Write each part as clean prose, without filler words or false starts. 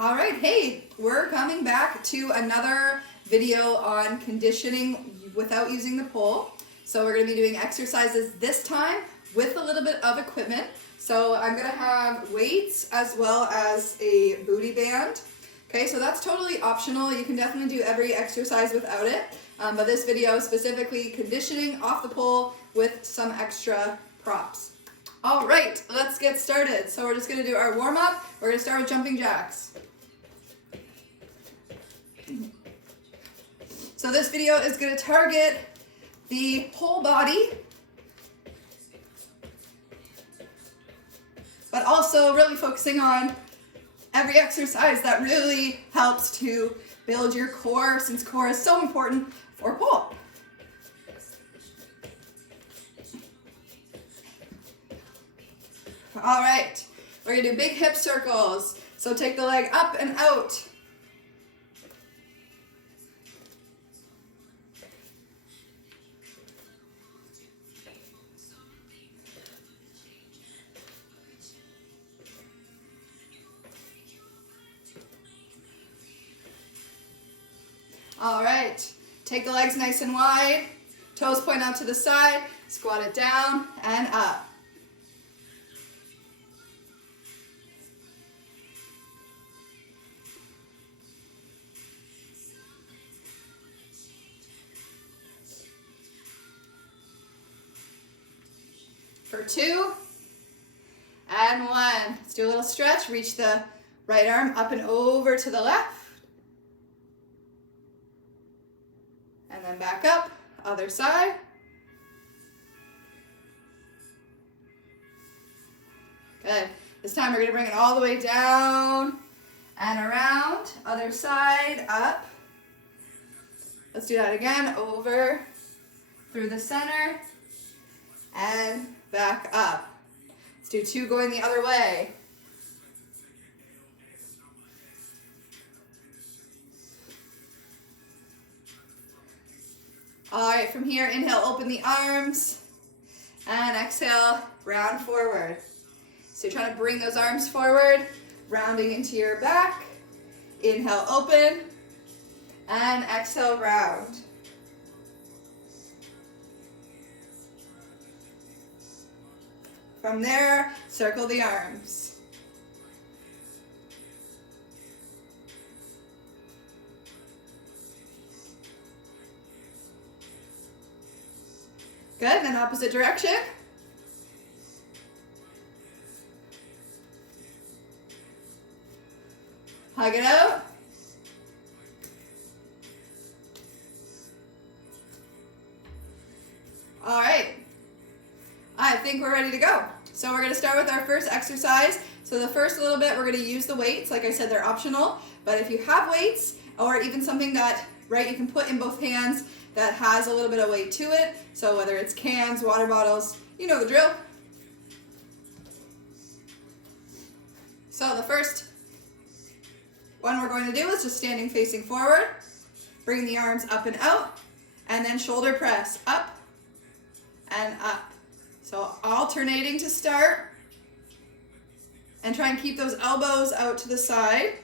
All right, hey, we're coming back to another video on conditioning without using the pole. So we're going to be doing exercises this time with a little bit of equipment. So I'm going to have weights as well as a booty band. Okay, so that's totally optional. You can definitely do every exercise without it. But this video is specifically conditioning off the pole with some extra props. All right, let's get started. So we're just going to do our warm-up. We're going to start with jumping jacks. So this video is going to target the whole body, but also really focusing on every exercise that really helps to build your core, since core is so important for pole. All right, we're going to do big hip circles. So take the leg up and out. All right, take the legs nice and wide, toes point out to the side, squat it down and up. For 2 and 1. Let's do a little stretch. Reach the right arm up and over to the left. And then back up, other side. Good. This time we're going to bring it all the way down and around. Other side, up. Let's do that again. Over, through the center, and back up. Let's do 2 going the other way. All right, from here, inhale, open the arms, and exhale, round forward. So you're trying to bring those arms forward, rounding into your back. Inhale, open, and exhale, round. From there, circle the arms. Good, then opposite direction. Hug it out. All right, I think we're ready to go. So we're going to start with our first exercise. So the first little bit, we're going to use the weights. Like I said, they're optional, but if you have weights or even something that, right, you can put in both hands that has a little bit of weight to it. So whether it's cans, water bottles, you know the drill. So the first one we're going to do is just standing facing forward. Bring the arms up and out, and then shoulder press up and up. So alternating to start, and try and keep those elbows out to the side.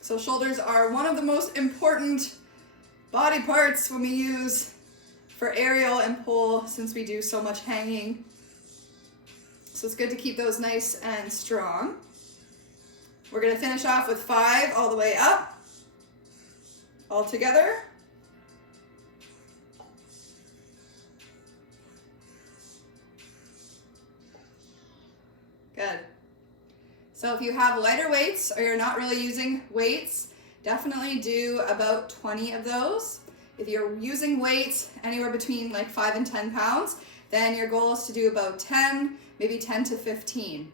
So shoulders are one of the most important body parts when we use for aerial and pole, since we do so much hanging. So it's good to keep those nice and strong. We're going to finish off with 5 all the way up, all together. Good. So if you have lighter weights or you're not really using weights, definitely do about 20 of those. If you're using weights anywhere between like 5 and 10 pounds, then your goal is to do about 10, maybe 10 to 15.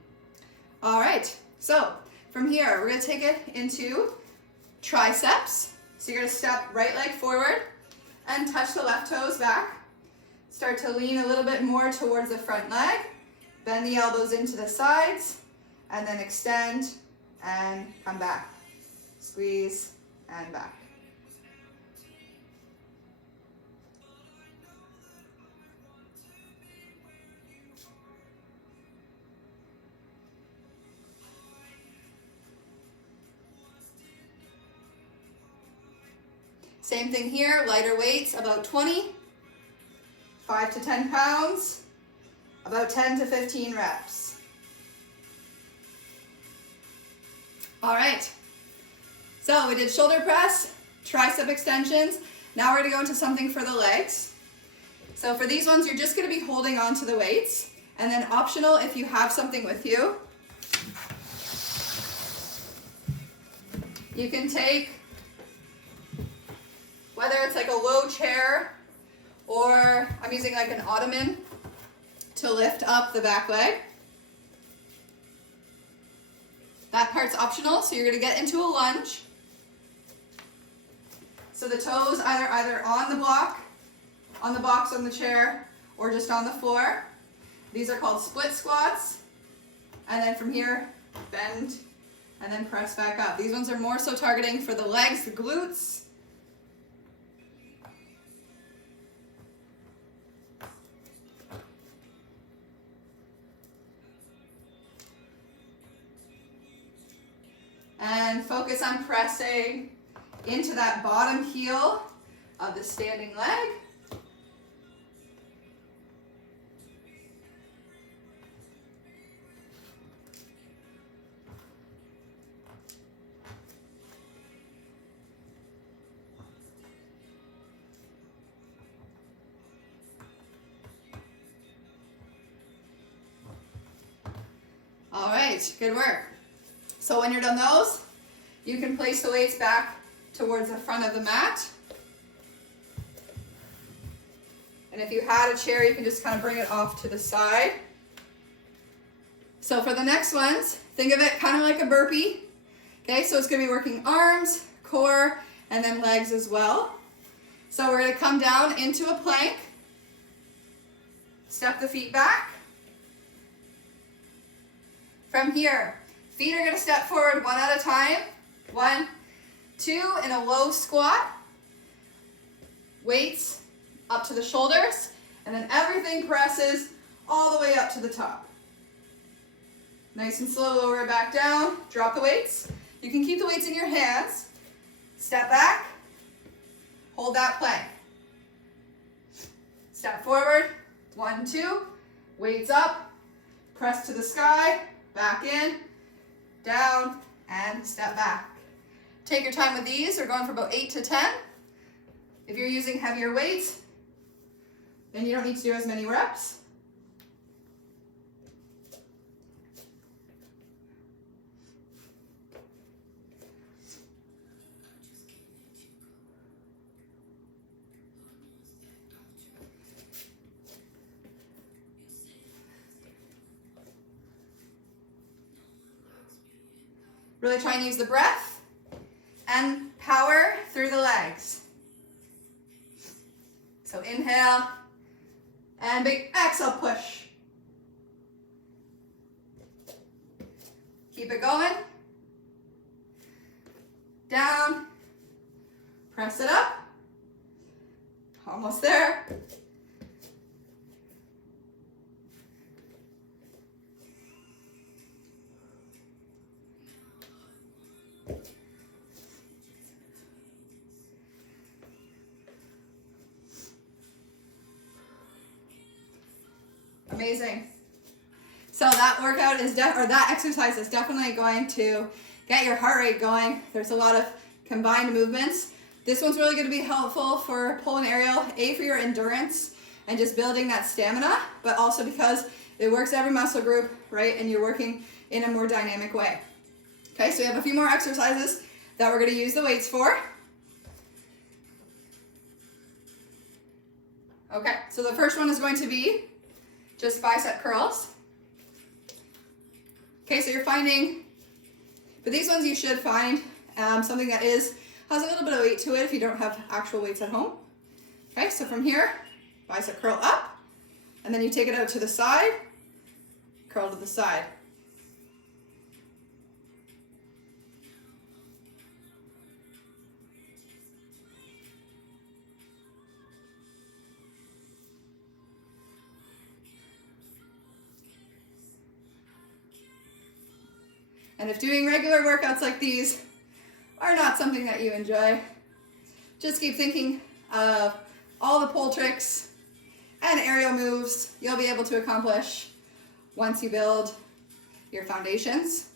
All right, so from here, we're gonna take it into triceps. So you're gonna step right leg forward and touch the left toes back. Start to lean a little bit more towards the front leg. Bend the elbows into the sides, and then extend and come back. Squeeze and back. Same thing here, lighter weights, about 20, 5 to 10 pounds, about 10 to 15 reps. All right, so we did shoulder press, tricep extensions. Now we're gonna go into something for the legs. So for these ones, you're just gonna be holding on to the weights, and then optional if you have something with you, you can take, whether it's like a low chair or I'm using like an ottoman to lift up the back leg. That part's optional, so you're gonna get into a lunge. So the toes either on the block, on the box, on the chair, or just on the floor. These are called split squats. And then from here, bend, and then press back up. These ones are more so targeting for the legs, the glutes. And focus on pressing into that bottom heel of the standing leg. All right, good work. So when you're done those, you can place the weights back towards the front of the mat. And if you had a chair, you can just kind of bring it off to the side. So for the next ones, think of it kind of like a burpee. Okay, so it's gonna be working arms, core, and then legs as well. So we're gonna come down into a plank, step the feet back. From here, feet are gonna step forward one at a time. 1, 2, in a low squat. Weights up to the shoulders, and then everything presses all the way up to the top. Nice and slow, lower it back down, drop the weights. You can keep the weights in your hands. Step back, hold that plank. Step forward, 1, 2, weights up, press to the sky, back in, down, and step back. Take your time with these. We're going for about 8 to 10. If you're using heavier weights, then you don't need to do as many reps. Really try and use the breath and power through the legs. So inhale and big exhale, push. Keep it going. Down, press it up. Almost there. Amazing. So that workout is that exercise is definitely going to get your heart rate going. There's a lot of combined movements. This one's really going to be helpful for pull and aerial, for your endurance and just building that stamina, but also because it works every muscle group, right? And you're working in a more dynamic way. Okay, so we have a few more exercises that we're going to use the weights for. Okay, so the first one is going to be just bicep curls. Okay, so you're finding, but these ones you should find something that has a little bit of weight to it if you don't have actual weights at home. Okay, so from here, bicep curl up, and then you take it out to the side, curl to the side. And if doing regular workouts like these are not something that you enjoy, Just keep thinking of all the pole tricks and aerial moves you'll be able to accomplish once you build your foundations.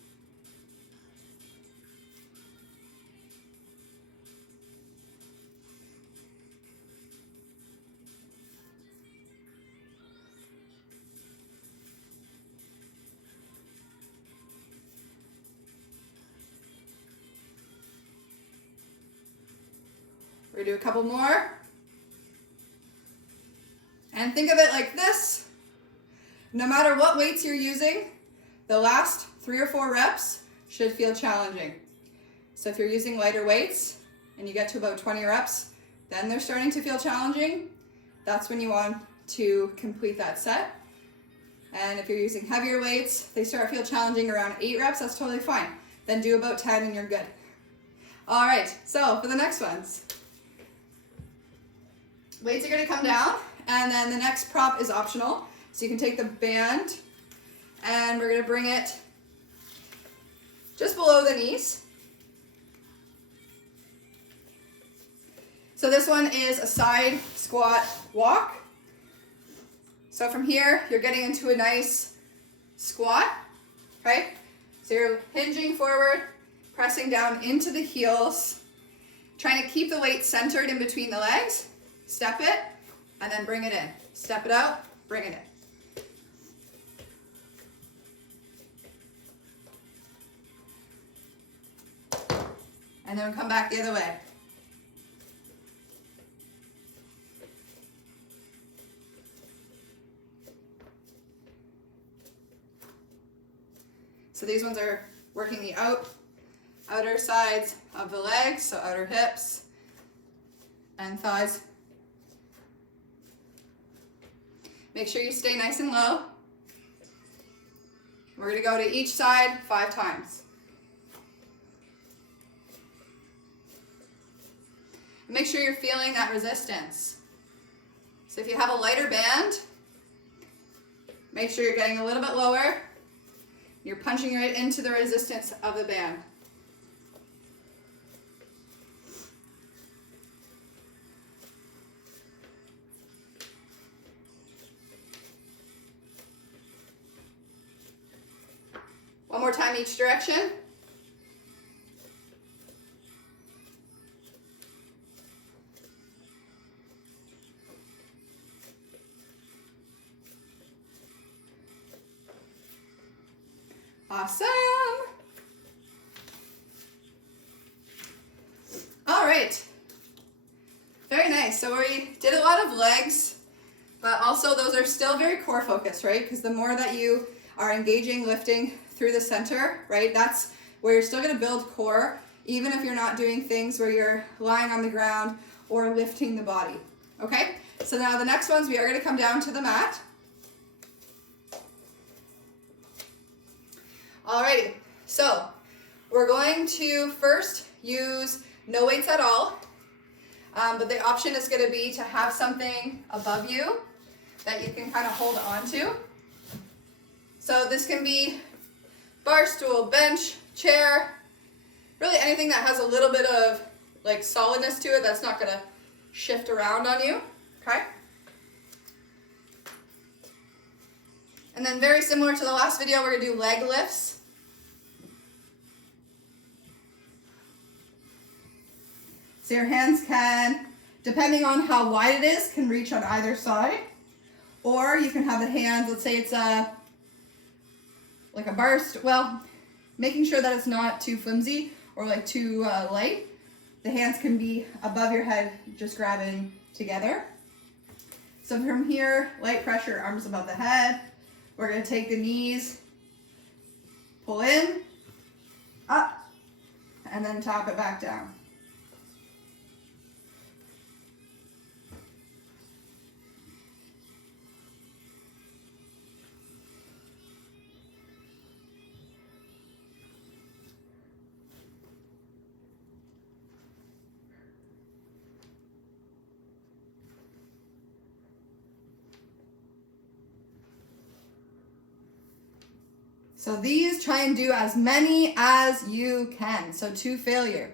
We're gonna do a couple more. And think of it like this. No matter what weights you're using, the last 3 or 4 reps should feel challenging. So if you're using lighter weights and you get to about 20 reps, then they're starting to feel challenging. That's when you want to complete that set. And if you're using heavier weights, they start to feel challenging around 8 reps, that's totally fine. Then do about 10 and you're good. All right, so for the next ones. Weights are gonna come down, and then the next prop is optional. So you can take the band, and we're gonna bring it just below the knees. So this one is a side squat walk. So from here, you're getting into a nice squat, right? So you're hinging forward, pressing down into the heels, trying to keep the weight centered in between the legs. Step it, and then bring it in. Step it out, bring it in. And then come back the other way. So these ones are working the outer sides of the legs, so outer hips and thighs. Make sure you stay nice and low. We're gonna go to each side 5 times. Make sure you're feeling that resistance. So if you have a lighter band, make sure you're getting a little bit lower. You're punching right into the resistance of the band. One more time each direction. Awesome. All right. Very nice. So we did a lot of legs, but also those are still very core focused, right? Because the more that you are engaging, lifting through the center, right? That's where you're still going to build core, even if you're not doing things where you're lying on the ground or lifting the body. Okay? So now the next ones, we are going to come down to the mat. Alrighty, so we're going to first use no weights at all, but the option is going to be to have something above you that you can kind of hold on to. So this can be bar stool, bench, chair, really anything that has a little bit of like solidness to it that's not going to shift around on you, okay? And then very similar to the last video, we're going to do leg lifts. So your hands can, depending on how wide it is, can reach on either side. Or you can have the hands, let's say it's like a burst, well, making sure that it's not too flimsy or like too light. The hands can be above your head, just grabbing together. So from here, light pressure, arms above the head. We're going to take the knees, pull in, up, and then tap it back down. So these, try and do as many as you can. So to failure.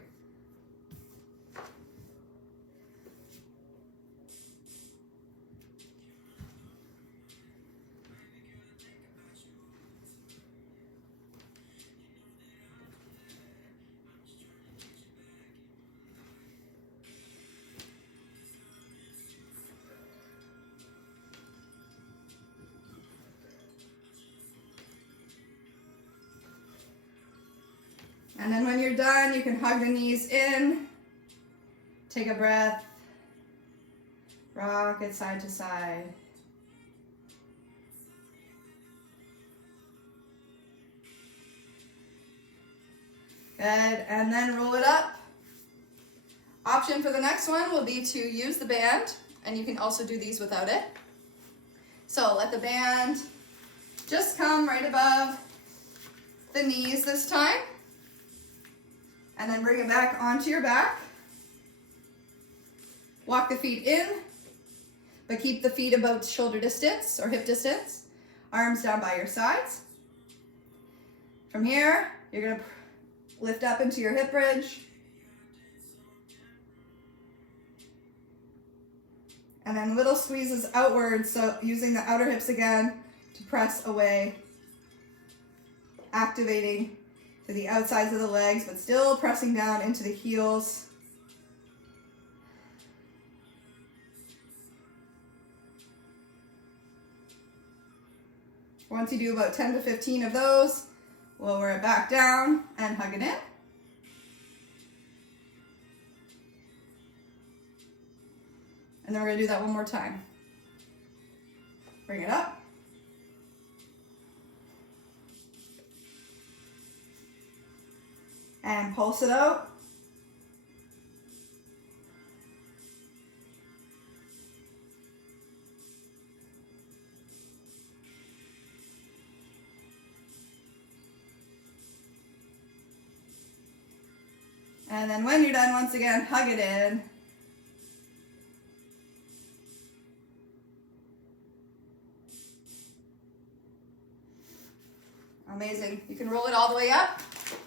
And then when you're done, you can hug the knees in, take a breath, rock it side to side. Good, and then roll it up. Option for the next one will be to use the band, and you can also do these without it. So let the band just come right above the knees this time, and then bring it back onto your back. Walk the feet in, but keep the feet about shoulder distance or hip distance. Arms down by your sides. From here, you're gonna lift up into your hip bridge. And then little squeezes outwards, so using the outer hips again to press away. Activating to the outsides of the legs, but still pressing down into the heels. Once you do about 10 to 15 of those, lower it back down and hug it in. And then we're gonna do that one more time. Bring it up. And pulse it out. And then when you're done, once again, hug it in. Amazing. You can roll it all the way up.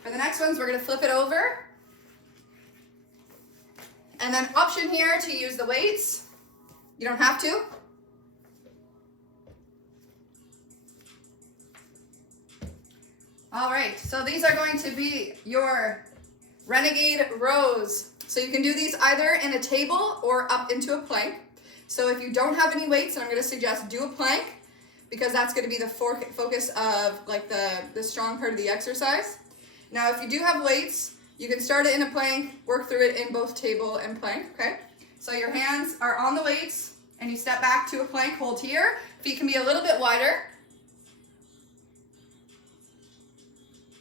For the next ones, we're going to flip it over. And then option here to use the weights. You don't have to. All right, so these are going to be your Renegade rows. So you can do these either in a table or up into a plank. So if you don't have any weights, then I'm going to suggest do a plank, because that's going to be the focus of like the strong part of the exercise. Now, if you do have weights, you can start it in a plank, work through it in both table and plank, okay? So your hands are on the weights, and you step back to a plank, hold here. Feet can be a little bit wider.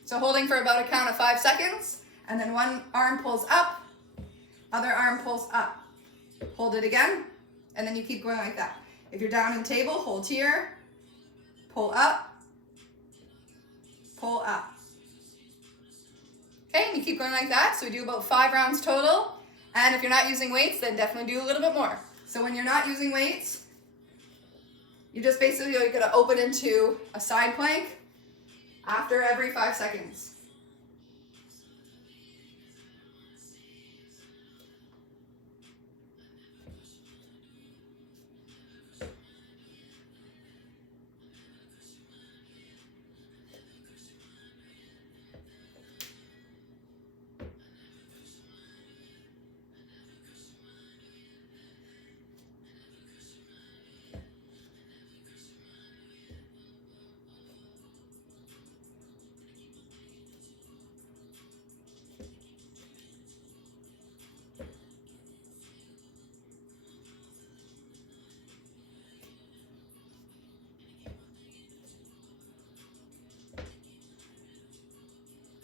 So holding for about a count of 5 seconds, and then one arm pulls up, other arm pulls up. Hold it again, and then you keep going like that. If you're down in table, hold here, pull up, pull up. Okay, and you keep going like that. So we do about 5 rounds total. And if you're not using weights, then definitely do a little bit more. So when you're not using weights, you just basically, you're gonna open into a side plank after every 5 seconds.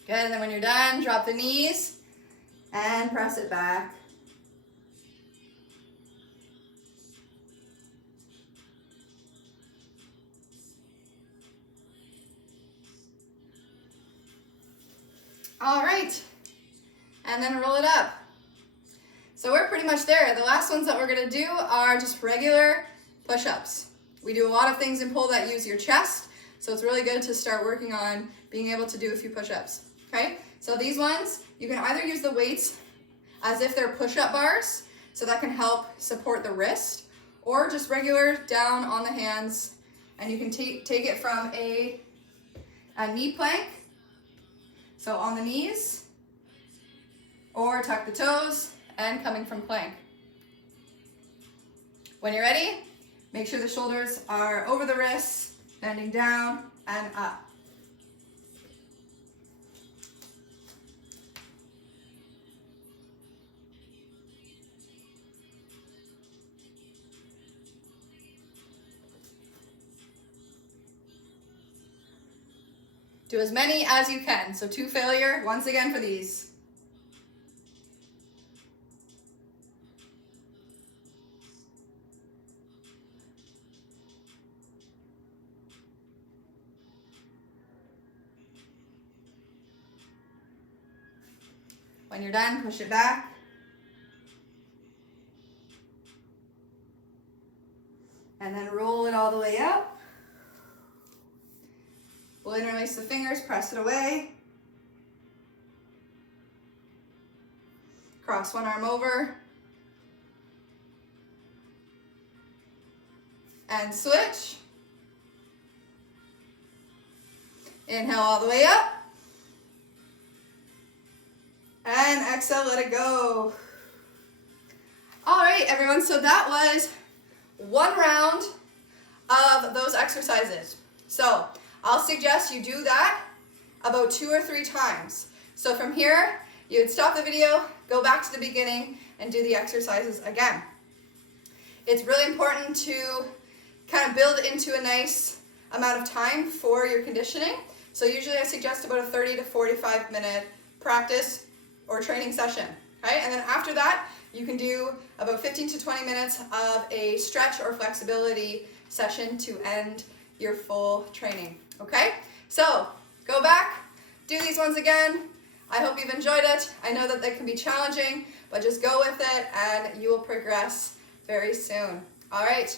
Good, and then when you're done, drop the knees and press it back. All right, and then roll it up. So we're pretty much there. The last ones that we're gonna do are just regular push-ups. We do a lot of things in pull that use your chest, so it's really good to start working on being able to do a few push-ups, okay? So these ones, you can either use the weights as if they're push-up bars, so that can help support the wrist, or just regular down on the hands, and you can take it from a knee plank, so on the knees, or tuck the toes, and coming from plank. When you're ready, make sure the shoulders are over the wrists, bending down and up. Do as many as you can. So 2 failure, once again for these. When you're done, push it back. And then roll it all the way up. We'll interlace the fingers, press it away. Cross one arm over. And switch. Inhale all the way up. And exhale, let it go. All right, everyone, so that was 1 round of those exercises. So I'll suggest you do that about 2 or 3 times. So from here, you would stop the video, go back to the beginning, and do the exercises again. It's really important to kind of build into a nice amount of time for your conditioning. So usually I suggest about a 30 to 45 minute practice or training session, right? And then after that, you can do about 15 to 20 minutes of a stretch or flexibility session to end your full training, okay? So go back, do these ones again. I hope you've enjoyed it. I know that they can be challenging, but just go with it and you will progress very soon. All right.